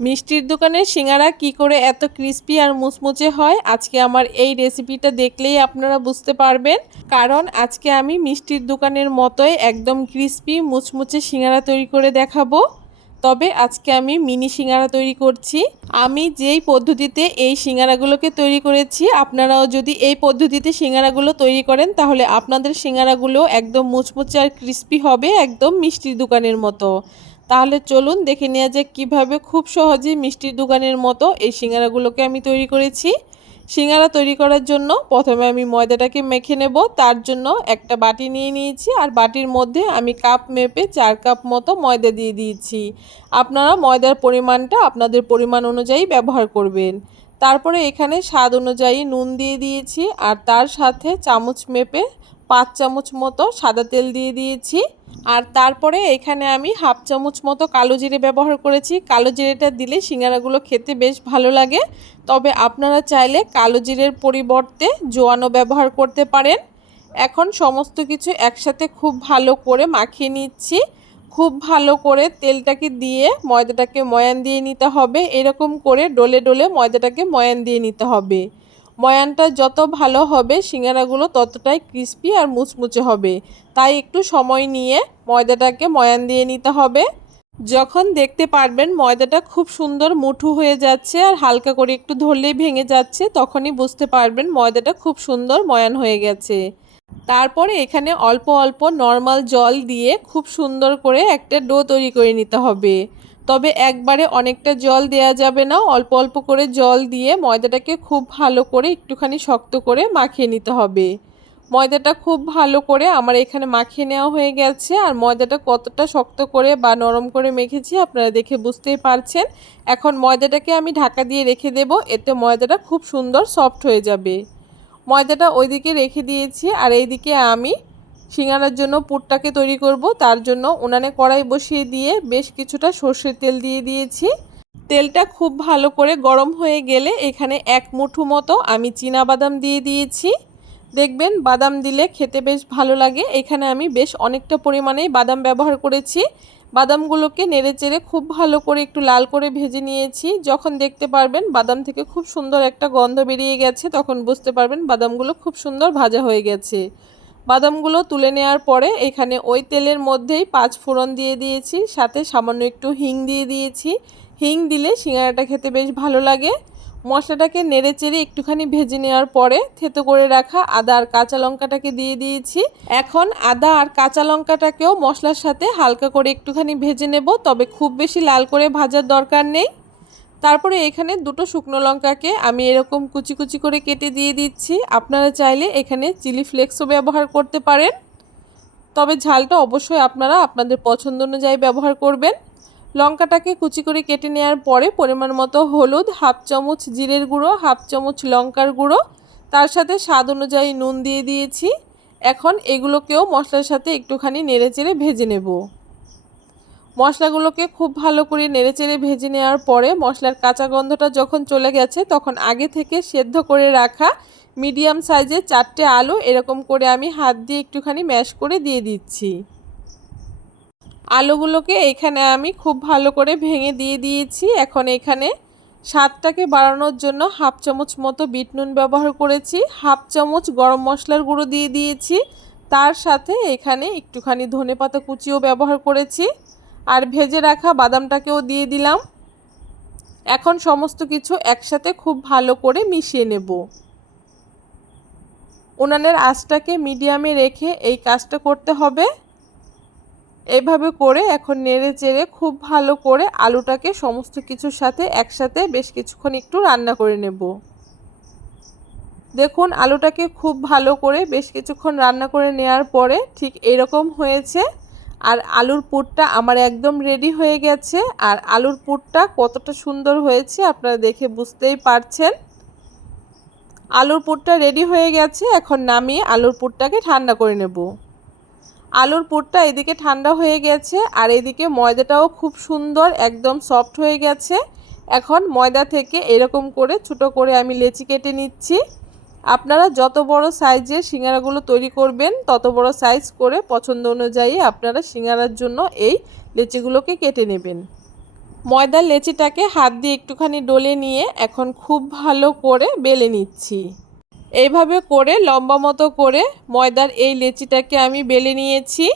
মিষ্টির দোকানের সিঙ্গারা কি করে এত ক্রিস্পি আর মুচমুচে হয়? আজকে আমার এই রেসিপিটা দেখলেই আপনারা বুঝতে পারবেন। কারণ আজকে আমি মিষ্টির দোকানের মতোই একদম ক্রিস্পি, মুচমুচে সিঙ্গারা তৈরি করে দেখাবো। তবে আজকে আমি মিনি সিঙ্গারা তৈরি করছি। আমি যেই পদ্ধতিতে এই সিঙ্গারাগুলোকে তৈরি করেছি, আপনারাও যদি এই পদ্ধতিতে সিঙ্গারাগুলো তৈরি করেন, তাহলে আপনাদের সিঙ্গারাগুলো একদম মুচমুচে আর ক্রিস্পি হবে একদম মিষ্টির দোকানের মতো। তাহলে চলুন দেখে নেওয়া যাক কীভাবে খুব সহজে মিষ্টির দোকানের মতো এই সিঙ্গারাগুলোকে আমি তৈরি করেছি। সিঙ্গারা তৈরি করার জন্য প্রথমে আমি ময়দাটাকে মেখে নেব, তার জন্য একটা বাটি নিয়ে নিয়েছি আর বাটির মধ্যে আমি কাপ মেপে চার কাপ মতো ময়দা দিয়ে দিয়েছি। আপনারা ময়দার পরিমাণটা আপনাদের পরিমাণ অনুযায়ী ব্যবহার করবেন। তারপরে এখানে স্বাদ অনুযায়ী নুন দিয়ে দিয়েছি আর তার সাথে চামচ মেপে পাঁচ চামচ মতো সাদা তেল দিয়ে দিয়েছি। আর তারপরে এখানে আমি হাফ চামচ মতো কালো জিরে ব্যবহার করেছি। কালো জিরেটা দিলে সিঙ্গারাগুলো খেতে বেশ ভালো লাগে। তবে আপনারা চাইলে কালো জিরের পরিবর্তে জোয়ানো ব্যবহার করতে পারেন। এখন সমস্ত কিছু একসাথে খুব ভালো করে মাখিয়ে নিচ্ছি। খুব ভালো করে তেলটাকে দিয়ে ময়দাটাকে ময়ান দিয়ে নিতে হবে। এরকম করে ডলে ডলে ময়দাটাকে ময়ান দিয়ে নিতে হবে। ময়ানটা যত ভালো হবে, সিঙ্গারাগুলো ততটাই ক্রিস্পি আর মুচমুচে হবে। তাই একটু সময় নিয়ে ময়দাটাকে ময়ান দিয়ে নিতে হবে। যখন দেখতে পারবেন ময়দাটা খুব সুন্দর মুঠু হয়ে যাচ্ছে আর হালকা করে একটু ধরলেই ভেঙে যাচ্ছে, তখনই বুঝতে পারবেন ময়দাটা খুব সুন্দর ময়ান হয়ে গেছে। তারপরে এখানে অল্প অল্প নর্মাল জল দিয়ে খুব সুন্দর করে একটা ডো তৈরি করে নিতে হবে। তবে একবারে অনেকটা জল দেয়া যাবে না, অল্প অল্প করে জল দিয়ে ময়দাটাকে খুব ভালো করে একটুখানি শক্ত করে মাখিয়ে নিতে হবে। ময়দাটা খুব ভালো করে আমার এখানে মাখিয়ে নেওয়া হয়ে গেছে আর ময়দাটা কতটা শক্ত করে বা নরম করে মেখেছি আপনারা দেখে বুঝতেই পারছেন। এখন ময়দাটাকে আমি ঢাকা দিয়ে রেখে দেব, এতে ময়দাটা খুব সুন্দর সফট হয়ে যাবে। ময়দাটা ওইদিকে রেখে দিয়েছি আর এইদিকে আমি সিঙ্গারার জন্য পুরটাকে তৈরি করব। তার জন্য উনানে কড়াই বসিয়ে দিয়ে বেশ কিছুটা সর্ষের তেল দিয়ে দিয়েছি। তেলটা খুব ভালো করে গরম হয়ে গেলে এখানে এক মুঠো মতো আমি বাদাম দিয়ে দিয়েছি। দেখবেন বাদাম দিলে খেতে বেশ ভালো লাগে। এখানে আমি বেশ অনেকটা পরিমাণেই বাদাম ব্যবহার করেছি। বাদামগুলোকে নেড়ে চেড়ে খুব ভালো করে একটু লাল করে ভেজে নিয়েছি। যখন দেখতে পারবেন বাদাম থেকে খুব সুন্দর একটা গন্ধ বেরিয়ে গেছে, তখন বুঝতে পারবেন বাদামগুলো খুব সুন্দর ভাজা হয়ে গেছে। বাদামগুলো তুলে নেওয়ার পরে এখানে ওই তেলের মধ্যেই পাঁচ ফোড়ন দিয়ে দিয়েছি, সাথে সামান্য একটু হিং দিয়ে দিয়েছি। হিং দিলে সিঙ্গারাটা খেতে বেশ ভালো লাগে। মশলাটাকে নেড়ে চেড়ে একটুখানি ভেজে নেওয়ার পরে থেতো করে রাখা আদা আর কাঁচা লঙ্কাটাকে দিয়ে দিয়েছি। এখন আদা আর কাঁচা লঙ্কাটাকেও মশলার সাথে হালকা করে একটুখানি ভেজে নেব, তবে খুব বেশি লাল করে ভাজার দরকার নেই। তারপরে এখানে দুটো শুকনো লঙ্কাকে আমি এরকম কুচি কুচি করে কেটে দিয়ে দিচ্ছি। আপনারা চাইলে এখানে চিলি ফ্লেক্সও ব্যবহার করতে পারেন। তবে ঝালটা অবশ্যই আপনারা আপনাদের পছন্দ অনুযায়ী ব্যবহার করবেন। লঙ্কাটাকে কুচি করে কেটে নেওয়ার পরে পরিমাণ মতো হলুদ, হাফ চামচ জিরের গুঁড়ো, হাফ চামচ লঙ্কার গুঁড়ো, তার সাথে স্বাদ অনুযায়ী নুন দিয়ে দিয়েছি। এখন এগুলোকেও মশলার সাথে একটুখানি নেড়ে চেড়ে ভেজে নেব। মশলাগুলোকে খুব ভালো করে নেড়েচেড়ে ভেজে নেওয়ার পরে মশলার কাঁচা গন্ধটা যখন চলে গেছে, তখন আগে থেকে সেদ্ধ করে রাখা মিডিয়াম সাইজের চারটে আলু এরকম করে আমি হাত দিয়ে একটুখানি ম্যাশ করে দিয়ে দিচ্ছি। আলুগুলোকে এখানে আমি খুব ভালো করে ভেঙে দিয়ে দিয়েছি। এখন এখানে স্বাদটাকে বাড়ানোর জন্য হাফ চামচ মতো বিট নুন ব্যবহার করেছি, হাফ চামচ গরম মশলার গুঁড়ো দিয়ে দিয়েছি। তার সাথে এখানে একটুখানি ধনে পাতা কুচিও ব্যবহার করেছি। আর ভেজে রাখা বাদামটাকেও দিয়ে দিলাম। এখন সমস্ত কিছু একসাথে খুব ভালো করে মিশিয়ে নেব। উনানের আঁচটাকে মিডিয়ামে রেখে এই কাজটা করতে হবে। এইভাবে করে এখন নেড়ে চেড়ে খুব ভালো করে আলুটাকে সমস্ত কিছুর সাথে একসাথে বেশ কিছুক্ষণ একটু রান্না করে নেব। দেখুন, আলুটাকে খুব ভালো করে বেশ কিছুক্ষণ রান্না করে নেওয়ার পরে ঠিক এরকম হয়েছে। আর আলুর পুরটা আমার একদম রেডি হয়ে গেছে। আর আলুর পুরটা কতটা সুন্দর হয়েছে আপনারা দেখে বুঝতেই পারছেন। আলুর পুরটা রেডি হয়ে গেছে, এখন নামিয়ে আলুর পুরটাকে ঠান্ডা করে নেব। আলুর পুরটা এদিকে ঠান্ডা হয়ে গেছে, আর এদিকে ময়দাটাও খুব সুন্দর, একদম সফট হয়ে গেছে। এখন ময়দা থেকে এরকম করে ছোটো করে আমি লেচি কেটে নিচ্ছি। আপনারা যত বড় সাইজের সিঙ্গারাগুলো তৈরি করবেন, তত বড় সাইজ করে পছন্দ অনুযায়ী আপনারা সিঙ্গারার জন্য এই লেচিগুলোকে কেটে নেবেন। ময়দার লেচিটাকে হাত দিয়ে একটুখানি ডলে নিয়ে এখন খুব ভালো করে বেলে নিচ্ছি। এইভাবে করে, লম্বা মতো করে ময়দার এই লেচিটাকে আমি বেলে নিয়েছি।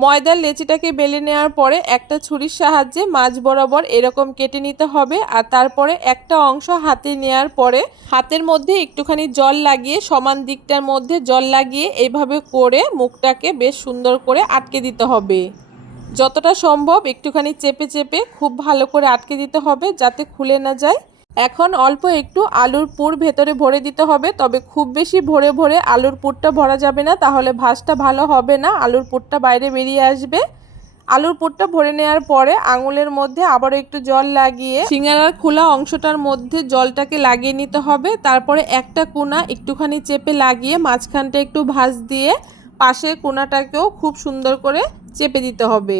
ময়দার লেচিটাকে বেলে নেওয়ার পরে একটা ছুরির সাহায্যে মাছ বরাবর এরকম কেটে নিতে হবে আর তারপরে একটা অংশ হাতে নেওয়ার পরে হাতের মধ্যে একটুখানি জল লাগিয়ে সমান দিকটার মধ্যে জল লাগিয়ে এইভাবে করে মুখটাকে বেশ সুন্দর করে আটকে দিতে হবে। যতটা সম্ভব একটুখানি চেপে চেপে খুব ভালো করে আটকে দিতে হবে যাতে খুলে না যায়। এখন অল্প একটু আলুর পুর ভেতরে ভরে দিতে হবে, তবে খুব বেশি ভরে ভরে আলুর পুরটা ভরা যাবে না, তাহলে ভাজটা ভালো হবে না, আলুর পুরটা বাইরে বেরিয়ে আসবে। আলুর পুরটা ভরে নেওয়ার পরে আঙুলের মধ্যে আবারও একটু জল লাগিয়ে, সিঙ্গারার খোলা অংশটার মধ্যে জলটাকে লাগিয়ে নিতে হবে, তারপরে একটা কোনা একটুখানি চেপে লাগিয়ে মাঝখানটা একটু ভাজ দিয়ে পাশের কোনাটাকেও খুব সুন্দর করে চেপে দিতে হবে।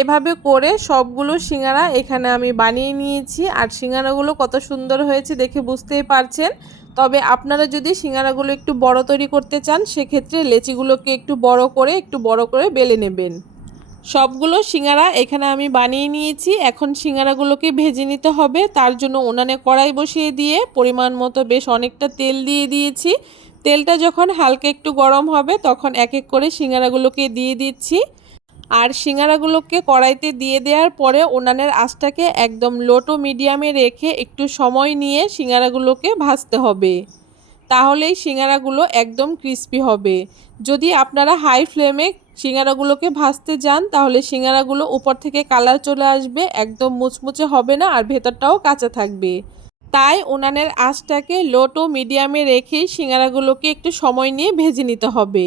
এভাবে করে সবগুলো সিঙ্গারা এখানে আমি বানিয়ে নিয়েছি। আর সিঙ্গারাগুলো কত সুন্দর হয়েছে দেখে বুঝতেই পারছেন। তবে আপনারা যদি সিঙ্গারাগুলো একটু বড় তৈরি করতে চান, সেক্ষেত্রে লেচিগুলোকে একটু বড় করে, একটু বড় করে বেলে নেবেন। সবগুলো সিঙ্গারা এখানে আমি বানিয়ে নিয়েছি। এখন সিঙ্গারাগুলোকে ভেজে নিতে হবে। তার জন্য উনানে কড়াই বসিয়ে দিয়ে পরিমাণ মতো বেশ অনেকটা তেল দিয়ে দিয়েছি। তেলটা যখন হালকা একটু গরম হবে, তখন এক এক করে সিঙ্গারাগুলোকে দিয়ে দিচ্ছি। আর সিঙ্গারাগুলোকে কড়াইতে দিয়ে দেওয়ার পরে উনানের আঁচটাকে একদম লোটো মিডিয়ামে রেখে একটু সময় নিয়ে সিঙ্গারাগুলোকে ভাজতে হবে। তাহলেই সিঙ্গারাগুলো একদম ক্রিস্পি হবে। যদি আপনারা হাই ফ্লেমে সিঙ্গারাগুলোকে ভাজতে যান, তাহলে সিঙ্গারাগুলো উপর থেকে কালার চলে আসবে, একদম মুচমুচে হবে না আর ভেতরটাও কাঁচা থাকবে। তাই উনানের আঁচটাকে লো টু মিডিয়ামে রেখেই সিঙ্গারাগুলোকে একটু সময় নিয়ে ভেজে নিতে হবে।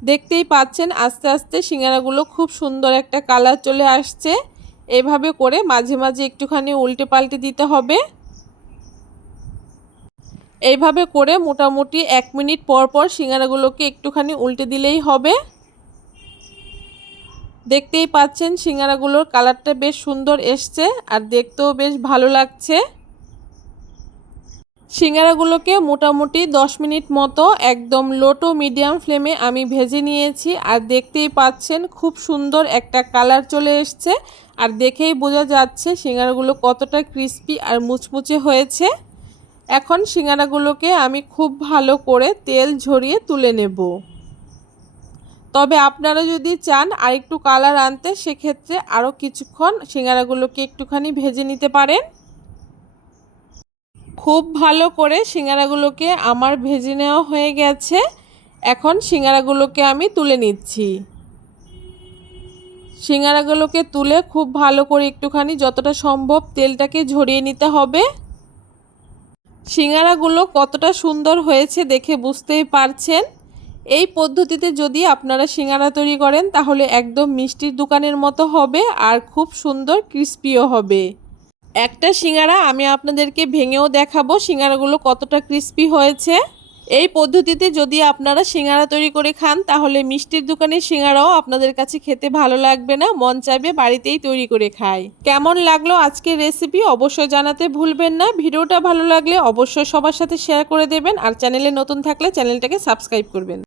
দেখতেই পাচ্ছেন আস্তে আস্তে সিঙ্গারাগুলো খুব সুন্দর একটা কালার চলে আসছে। এভাবে করে মাঝে মাঝে একটুখানি উল্টে পাল্টে দিতে হবে। এইভাবে করে মোটামুটি এক মিনিট পর পর সিঙ্গারাগুলোকে একটুখানি উল্টে দিলেই হবে। দেখতেই পাচ্ছেন সিঙ্গারাগুলোর কালারটা বেশ সুন্দর এসছে আর দেখতেও বেশ ভালো লাগছে। সিঙ্গারাগুলোকে মোটামুটি 10 মিনিট মতো একদম লো টু মিডিয়াম ফ্লেমে আমি ভেজে নিয়েছি। আর দেখতেই পাচ্ছেন খুব সুন্দর একটা কালার চলে এসছে। আর দেখেই বোঝা যাচ্ছে সিঙ্গারাগুলো কতটা ক্রিস্পি আর মুচমুচে হয়েছে। এখন সিঙ্গারাগুলোকে আমি খুব ভালো করে তেল ঝরিয়ে তুলে নেব। তবে আপনারা যদি চান আর একটু কালার আনতে, সেক্ষেত্রে আরও কিছুক্ষণ সিঙ্গারাগুলোকে একটুখানি ভেজে নিতে পারেন। খুব ভালো করে সিঙ্গারাগুলোকে আমার ভেজে নেওয়া হয়ে গেছে। এখন সিঙ্গারাগুলোকে আমি তুলে নিচ্ছি। সিঙ্গারাগুলোকে তুলে খুব ভালো করে একটুখানি যতটা সম্ভব তেলটাকে ঝরিয়ে নিতে হবে। সিঙ্গারাগুলো কতটা সুন্দর হয়েছে দেখে বুঝতেই পারছেন। এই পদ্ধতিতে যদি আপনারা সিঙ্গারা তৈরি করেন তাহলে একদম মিষ্টির দোকানের মতো হবে আর খুব সুন্দর ক্রিস্পিও হবে। একটা সিঙ্গারা আমি আপনাদেরকে ভেঙেও দেখাবো সিঙ্গারাগুলো কতটা ক্রিস্পি হয়েছে। এই পদ্ধতিতে যদি আপনারা সিঙ্গারা তৈরি করে খান, তাহলে মিষ্টির দোকানের সিঙ্গারাও আপনাদের কাছে খেতে ভালো লাগবে না, মন চাইবে বাড়িতেই তৈরি করে খায় কেমন লাগল আজকের রেসিপি অবশ্যই জানাতে ভুলবেন না। ভিডিওটা ভালো লাগলে অবশ্যই সবার সাথে শেয়ার করে দেবেন, আর চ্যানেলে নতুন থাকলে চ্যানেলটাকে সাবস্ক্রাইব করবেন।